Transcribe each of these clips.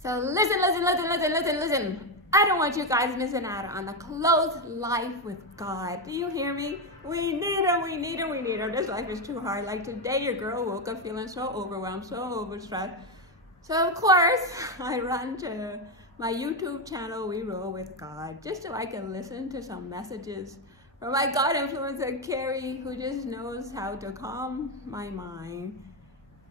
So listen. I don't want you guys missing out on the close life with God. Do you hear me? We need him. This life is too hard. Like today, your girl woke up feeling so overwhelmed, so overstressed. So of course, I run to my YouTube channel, We Roll With God, just so I can listen to some messages from my God influencer, Carrie, who just knows how to calm my mind.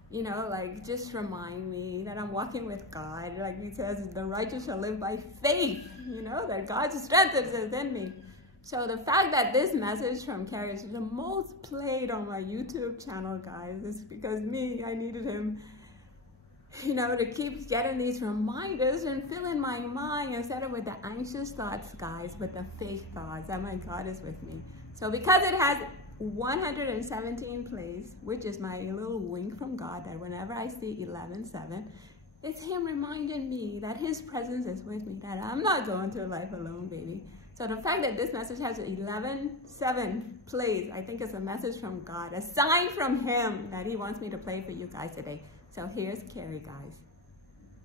You know, like just remind me that I'm walking with God. Like he says, the righteous shall live by faith, you know, that God's strength is within me. So the fact that this message from Carrie is the most played on my YouTube channel, guys, is because I needed him, you know, to keep getting these reminders and filling my mind instead of with the anxious thoughts, guys, with the faith thoughts that my God is with me. So because it has 117 plays, which is my little wink from God, that whenever I see 11:7, it's him reminding me that his presence is with me, that I'm not going through life alone, baby. So the fact that this message has 11:7 plays, I think it's a message from God, a sign from him that he wants me to play for you guys today. So here's Carrie, guys.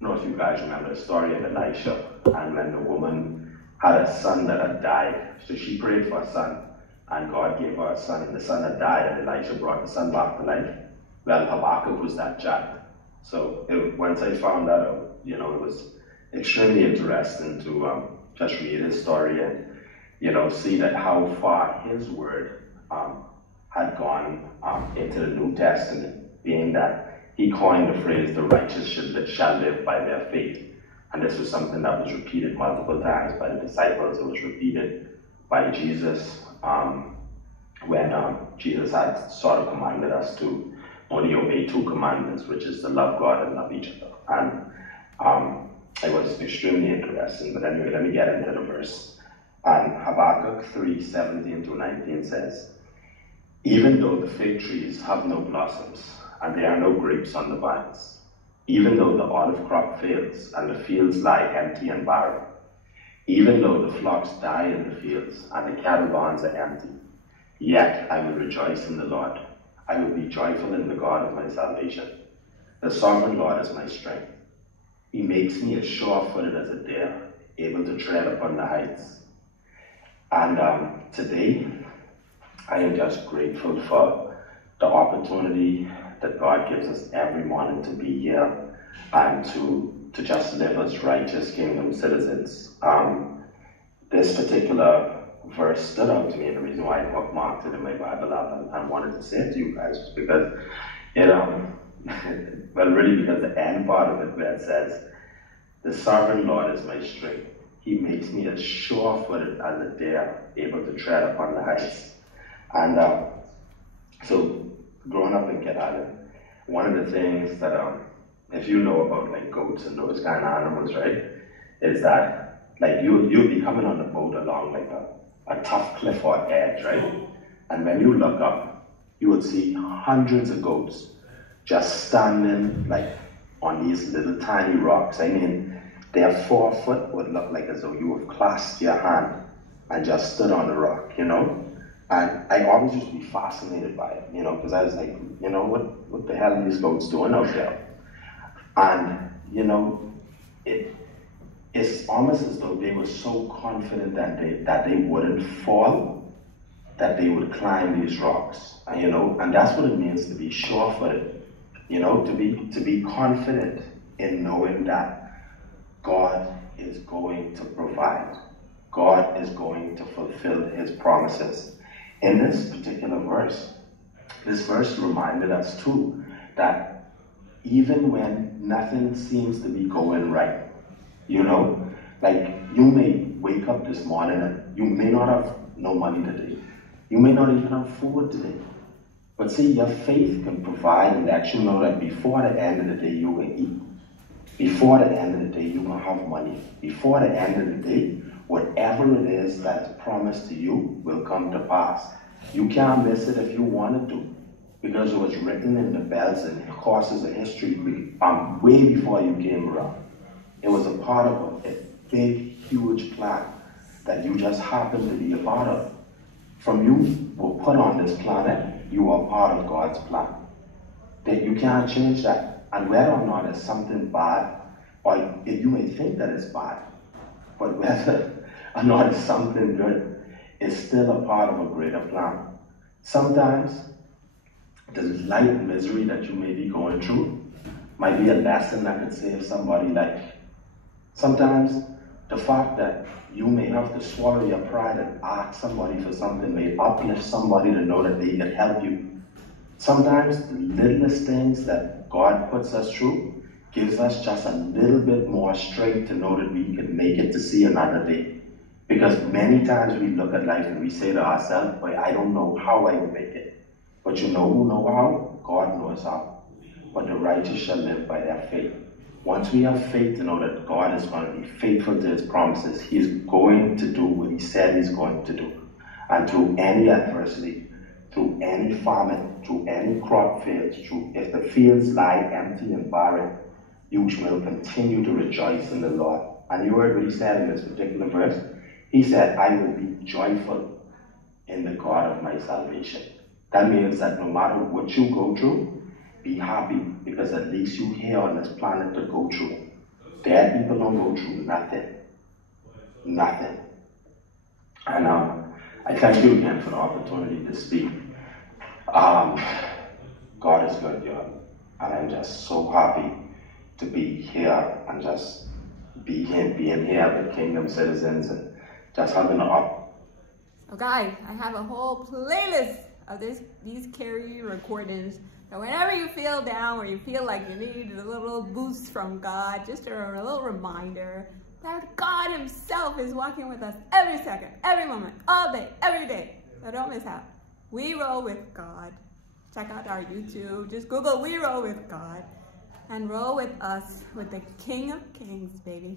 I don't know if you guys remember the story of Elisha, and when the woman had a son that had died, so she prayed for a son. And God gave her a son, and the son had died, and Elisha brought the son back to life. Well, Habakkuk was that child. So once I found that out, you know, it was extremely interesting to just read his story and, you know, see that how far his word had gone into the New Testament, being that he coined the phrase, the righteous shall live by their faith. And this was something that was repeated multiple times by the disciples. It was repeated by Jesus. When Jesus had sort of commanded us to only obey 2 commandments, which is to love God and love each other. And it was extremely interesting. But anyway, let me get into the verse. And Habakkuk 3:17-19 says, even though the fig trees have no blossoms, and there are no grapes on the vines, even though the olive crop fails, and the fields lie empty and barren, even though the flocks die in the fields, and the cattle barns are empty, yet I will rejoice in the Lord. I will be joyful in the God of my salvation. The sovereign Lord is my strength. He makes me as sure-footed as a deer, able to tread upon the heights. And today, I am just grateful for the opportunity that God gives us every morning to be here and to just live as righteous kingdom citizens. This particular verse stood out to me, and the reason why I bookmarked it in my Bible app and wanted to say it to you guys was because it, well, really because the end part of it where it says, the sovereign Lord is my strength. He makes me as sure-footed as a deer, able to tread upon the heights. And so, growing up in Kid Island, one of the things that, if you know about like goats and those kind of animals, right, is that like you'll be coming on the boat along like a tough cliff or edge, right? And when you look up, you would see hundreds of goats just standing like on these little tiny rocks. I mean, their 4 foot would look like as though you have clasped your hand and just stood on the rock, you know? And I always used to be fascinated by it, you know, because I was like, you know, what the hell are these goats doing out there? And, you know, it's almost as though they were so confident that they wouldn't fall, that they would climb these rocks. And, you know, and that's what it means to be sure-footed, you know, to be confident in knowing that God is going to provide. God is going to fulfill his promises. In this particular verse, this verse reminded us too that even when nothing seems to be going right, you know, like you may wake up this morning and you may not have no money today. You may not even have food today. But see, your faith can provide and let you know that before the end of the day you will eat. Before the end of the day you will have money. Before the end of the day, whatever it is that is promised to you will come to pass. You can't miss it if you wanted to, because it was written in the bells and courses of history way before you came around. It was a part of a big, huge plan that you just happened to be a part of. From you were put on this planet, you are part of God's plan. That you can't change that. And whether or not it's something bad Or you may think that it's bad, but whether or not it's something good is still a part of a greater plan. Sometimes the light misery that you may be going through might be a lesson that could save somebody's life. Sometimes the fact that you may have to swallow your pride and ask somebody for something may uplift somebody to know that they can help you. Sometimes the littlest things that God puts us through gives us just a little bit more strength to know that we can make it to see another day. Because many times we look at life and we say to ourselves, "Boy, I don't know how I will make it." But you know who knows how? God knows how. But the righteous shall live by their faith. Once we have faith to know that God is going to be faithful to his promises, he is going to do what he said he's going to do. And through any adversity, through any famine, through any crop fails, if the fields lie empty and barren, you will continue to rejoice in the Lord. And you heard what he said in this particular verse. He said, "I will be joyful in the God of my salvation." That means that no matter what you go through, be happy, because at least you're here on this planet to go through. Dead people don't go through nothing. Nothing. And I thank you again for the opportunity to speak. God is good, y'all. And I'm just so happy to be here and just being here with Kingdom Citizens and just having an up. So guys, I have a whole playlist of these Carrie recordings. So whenever you feel down or you feel like you need a little boost from God, just a little reminder that God himself is walking with us every second, every moment, all day, every day. So don't miss out. We Roll with God. Check out our YouTube. Just Google We Roll with God and roll with us with the King of Kings, baby.